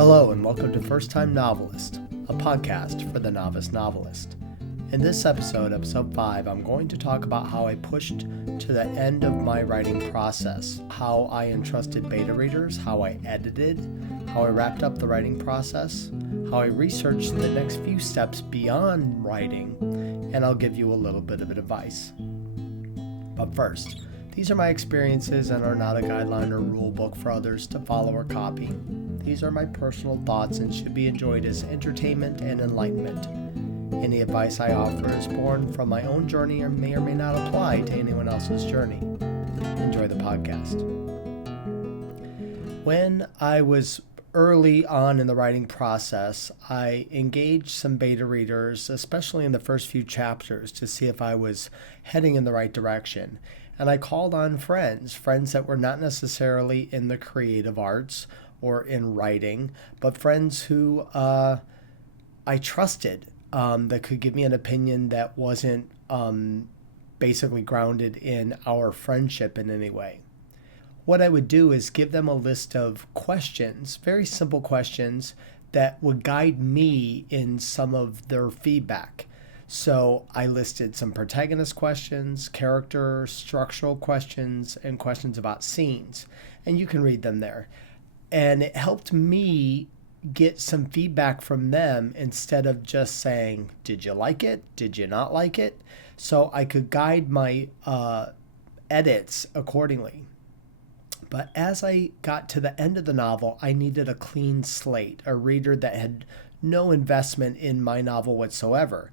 Hello and welcome to First Time Novelist, a podcast for the novice novelist. In this episode 5, I'm going to talk about how I pushed to the end of my writing process, how I entrusted beta readers, how I edited, how I wrapped up the writing process, how I researched the next few steps beyond writing, and I'll give you a little bit of advice. But first, these are my experiences and are not a guideline or rule book for others to follow or copy. These are my personal thoughts and should be enjoyed as entertainment and enlightenment. Any advice I offer is born from my own journey or may not apply to anyone else's journey. Enjoy the podcast. When I was early on in the writing process, I engaged some beta readers, especially in the first few chapters, to see if I was heading in the right direction. And I called on friends that were not necessarily in the creative arts or in writing, but friends who I trusted, that could give me an opinion that wasn't basically grounded in our friendship in any way. What I would do is give them a list of questions, very simple questions that would guide me in some of their feedback. So I listed some protagonist questions, character, structural questions, and questions about scenes, and you can read them there. And it helped me get some feedback from them instead of just saying, did you like it? Did you not like it? So I could guide my edits accordingly. But as I got to the end of the novel, I needed a clean slate, a reader that had no investment in my novel whatsoever.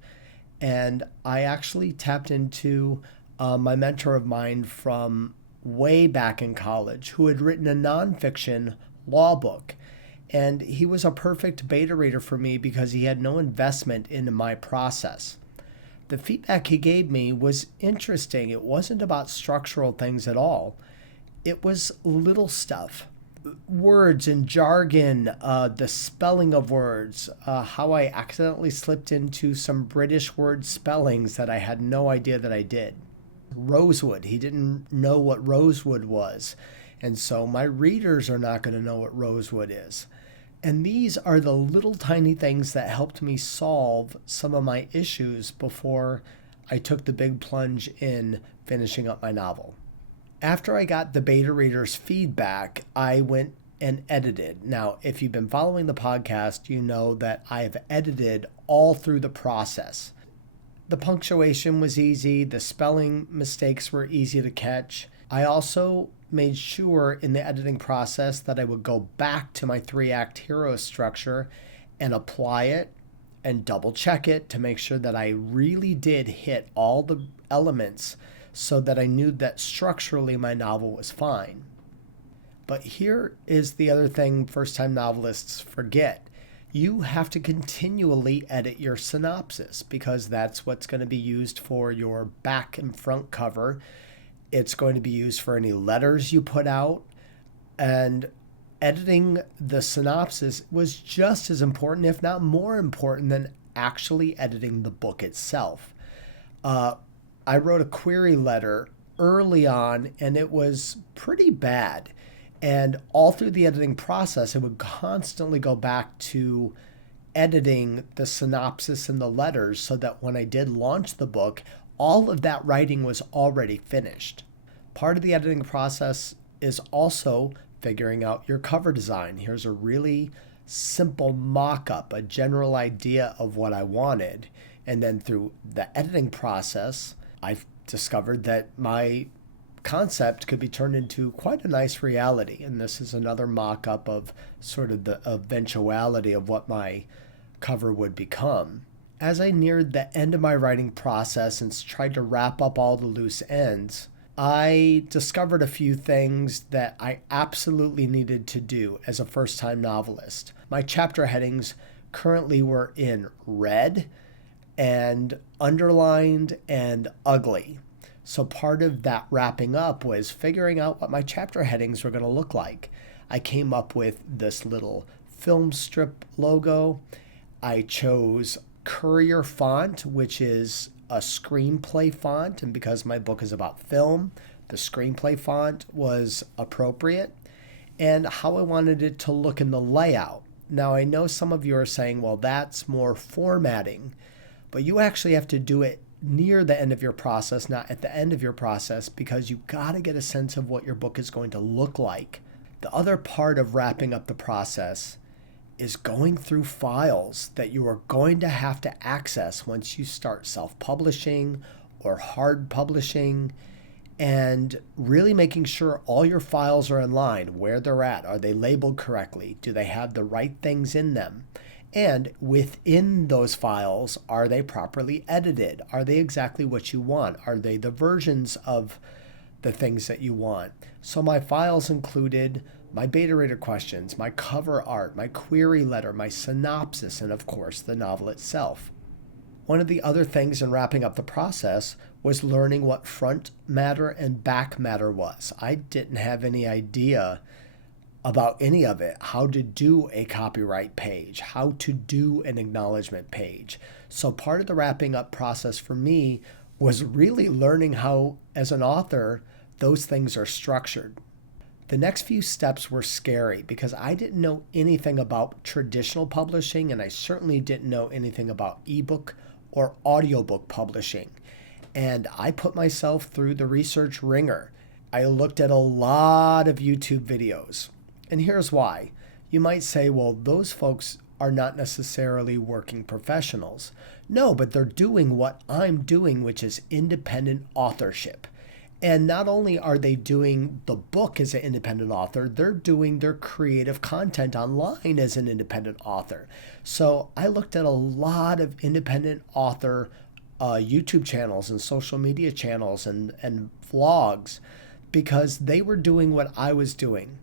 And I actually tapped into my mentor of mine from way back in college who had written a nonfiction law book. And he was a perfect beta reader for me because he had no investment into my process. The feedback he gave me was interesting. It wasn't about structural things at all. It was little stuff. Words and jargon, the spelling of words, how I accidentally slipped into some British word spellings that I had no idea that I did. Rosewood, he didn't know what rosewood was. And so my readers are not going to know what rosewood is. And these are the little tiny things that helped me solve some of my issues before I took the big plunge in finishing up my novel. After I got the beta readers' feedback, I went and edited. Now, if you've been following the podcast, you know that I've edited all through the process. The punctuation was easy. The spelling mistakes were easy to catch. I also made sure in the editing process that I would go back to my 3-act hero structure and apply it and double check it to make sure that I really did hit all the elements so that I knew that structurally my novel was fine. But here is the other thing first-time novelists forget. You have to continually edit your synopsis because that's what's going to be used for your back and front cover. It's going to be used for any letters you put out. And editing the synopsis was just as important, if not more important, than actually editing the book itself. I wrote a query letter early on, and it was pretty bad. And all through the editing process, I would constantly go back to editing the synopsis and the letters so that when I did launch the book, all of that writing was already finished. Part of the editing process is also figuring out your cover design. Here's a really simple mock-up, a general idea of what I wanted. And then through the editing process, I've discovered that my concept could be turned into quite a nice reality. And this is another mock-up of sort of the eventuality of what my cover would become. As I neared the end of my writing process and tried to wrap up all the loose ends, I discovered a few things that I absolutely needed to do as a first-time novelist. My chapter headings currently were in red and underlined and ugly. So part of that wrapping up was figuring out what my chapter headings were going to look like. I came up with this little film strip logo. I chose Courier font, which is a screenplay font, and because my book is about film, the screenplay font was appropriate, and how I wanted it to look in the layout. Now, I know some of you are saying, well, that's more formatting, but you actually have to do it near the end of your process, not at the end of your process, because you got to get a sense of what your book is going to look like. The other part of wrapping up the process is going through files that you are going to have to access once you start self-publishing or hard publishing, and really making sure all your files are in line, where they're at. Are they labeled correctly? Do they have the right things in them? And within those files, are they properly edited? Are they exactly what you want? Are they the versions of the things that you want? So my files included my beta reader questions, my cover art, my query letter, my synopsis, and of course the novel itself. One of the other things in wrapping up the process was learning what front matter and back matter was. I didn't have any idea about any of it, how to do a copyright page, how to do an acknowledgement page. So part of the wrapping up process for me was really learning how, as an author, those things are structured. The next few steps were scary because I didn't know anything about traditional publishing, and I certainly didn't know anything about ebook or audiobook publishing. And I put myself through the research ringer. I looked at a lot of YouTube videos. And here's why. You might say, well, those folks are not necessarily working professionals. No, but they're doing what I'm doing, which is independent authorship. And not only are they doing the book as an independent author, they're doing their creative content online as an independent author. So I looked at a lot of independent author YouTube channels and social media channels and vlogs because they were doing what I was doing.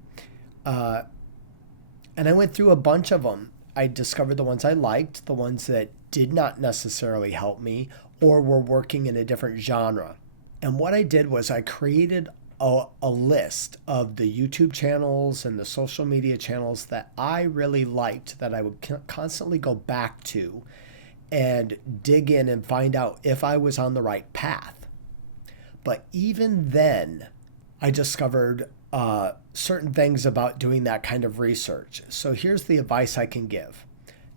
And I went through a bunch of them. I discovered the ones I liked, the ones that did not necessarily help me or were working in a different genre. And what I did was I created a list of the YouTube channels and the social media channels that I really liked, that I would constantly go back to and dig in and find out if I was on the right path. But even then, I discovered certain things about doing that kind of research. So here's the advice I can give.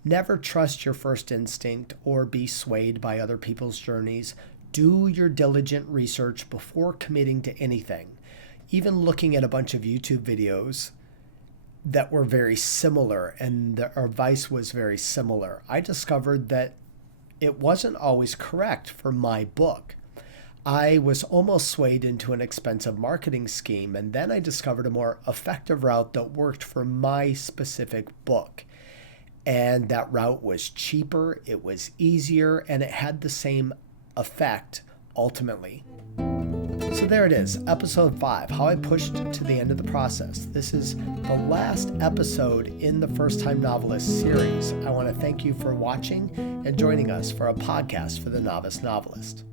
Never trust your first instinct or be swayed by other people's journeys. Do your diligent research before committing to anything. Even looking at a bunch of YouTube videos that were very similar and the advice was very similar, I discovered that it wasn't always correct for my book. I was almost swayed into an expensive marketing scheme, and then I discovered a more effective route that worked for my specific book. And that route was cheaper, it was easier, and it had the same effect ultimately. So there it is, episode 5, how I pushed to the end of the process. This is the last episode in the First Time Novelist series. I want to thank you for watching and joining us for a podcast for the Novice Novelist.